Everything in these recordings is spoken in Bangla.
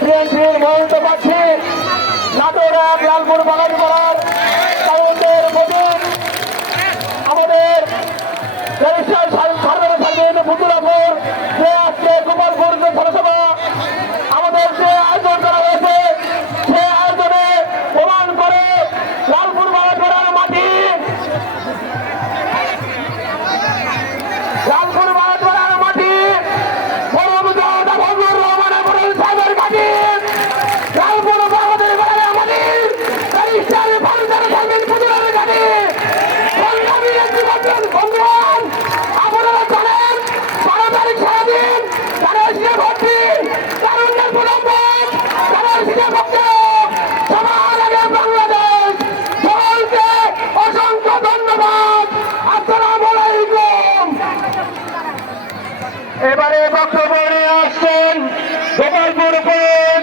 বিএনপির মনোনীত প্রার্থী নাটোর এক লালপুর বাগানীপাড়ার তারুণ্যের প্রতি আমাদের ফুতুলাপুর যে আজকে গোপালপুর যে সভা আমাদের যে আয়োজন করা হয়েছে সে আয়োজনে প্রমাণ করে লালপুর বাগানীপাড়ার মাটি লালপুর বাগানীপাড়ার মাটি লালপুর বাগানীপাড়ার মাটি আপনারা জানেন 12 তারিখ সারাদিন তারা এসে ভর্তি তারুণ্যের প্রলম্বন তারা এসে ভক্তি সবার আগে বাংলাদেশ সকলকে অসংখ্য ধন্যবাদ। আসসালামু আলাইকুম। এবারে বক্তব্য নিয়ে আসছেন গোপালপুর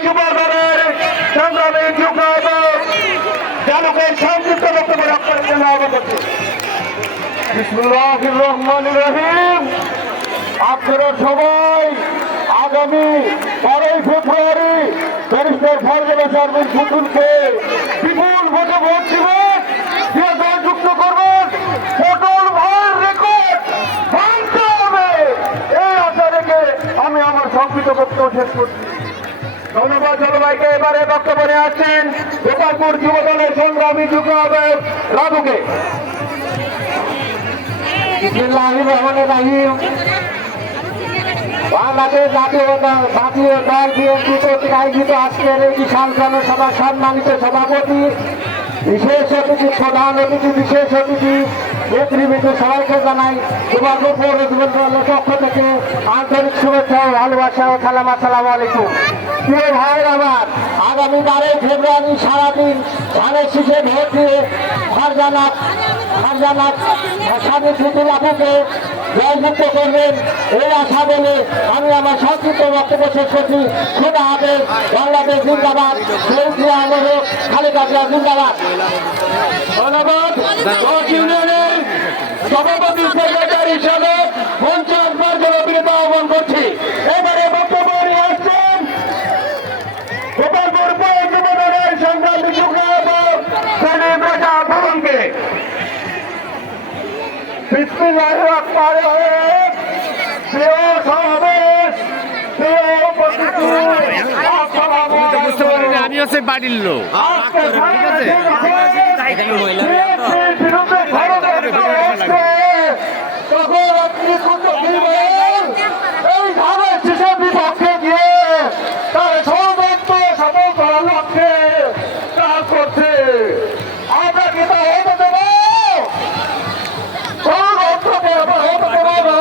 যুব দলের সংগ্রামী যুবক জালুকের সংযুক্ত বক্তব্য রাখার জন্য আহ্বান বিসমিল্লাহির রহমানির রহিম। আপনারা সবাই আগামী 12 ফেব্রুয়ারি ব্যারিস্টার ফরজুল আহমেদ পুতুলকে বিপুল ভোটে ভোট দিবেন, যুক্ত করবেন, পটল ভাইয়ের রেকর্ড ভাঙতে হবে এই আশা রেখে আমি আমার সংক্ষিপ্ত বক্তব্য শেষ করছি। ধন্যবাদ জলবাইকে। এবারে বক্তব্য নিয়ে আসছেন গোপালপুর যুব দলের সংগ্রামী যুব আহ্বায়ক রাজুকে। বাংলাদেশ জাতীয় দল বিএনপি কর্তৃক আয়োজিত আজকের এই বিশাল জনসভার সম্মানিত সভাপতি, বিশেষ অতিথি, প্রধান অতিথি, বিশেষ অতিথি, নেতৃবৃন্দ সবাইকে জানাই গোপালপুর পৌর যুব দলের পক্ষ থেকে আন্তরিক শুভেচ্ছা ও ভালোবাসা ও সালাম। আসসালামু আলাইকুম। প্রিয় ভাইয়ের আমার, আগামী 12 ফেব্রুয়ারি সারাদিন ধানের শীষে ভোট দিয়ে ফারজানাত স্বামী ফুতুল আপুকে জয়যুক্ত করবেন এই আশা বলে আমি আমার সংক্ষিপ্ত বক্তব্য শেষ করছি। খোদা হাফেজ। বাংলাদেশ জিন্দাবাদ। শহীদ জিয়া মোহাম্মদ খালেদা জিয়া জিন্দাবাদ। ধন্যবাদ। ইউনিয়নের সভাপতি সেক্রেটারি হিসাবে মঞ্চ একবার জনপ্রিয়তা আহ্বান করছি। এবারে বক্তব্য নিয়ে আসছেন গোপালপুর যুব দলের সংগ্রামী যুব আহ্বায়ক ভবনকে। বিসমিল্লাহির রহমানির রহিম। প্রিয় সমাবেশ, প্রিয় উপস্থিতি, আমি হচ্ছে বাড়ির লোক। এই ধানের শীষের বিপক্ষে গিয়ে তার ষড়যন্ত্র সফল করার লক্ষ্যে কাজ করছে। আমরা কি তা হতে দেব? ষড়যন্ত্র হতে দেব না।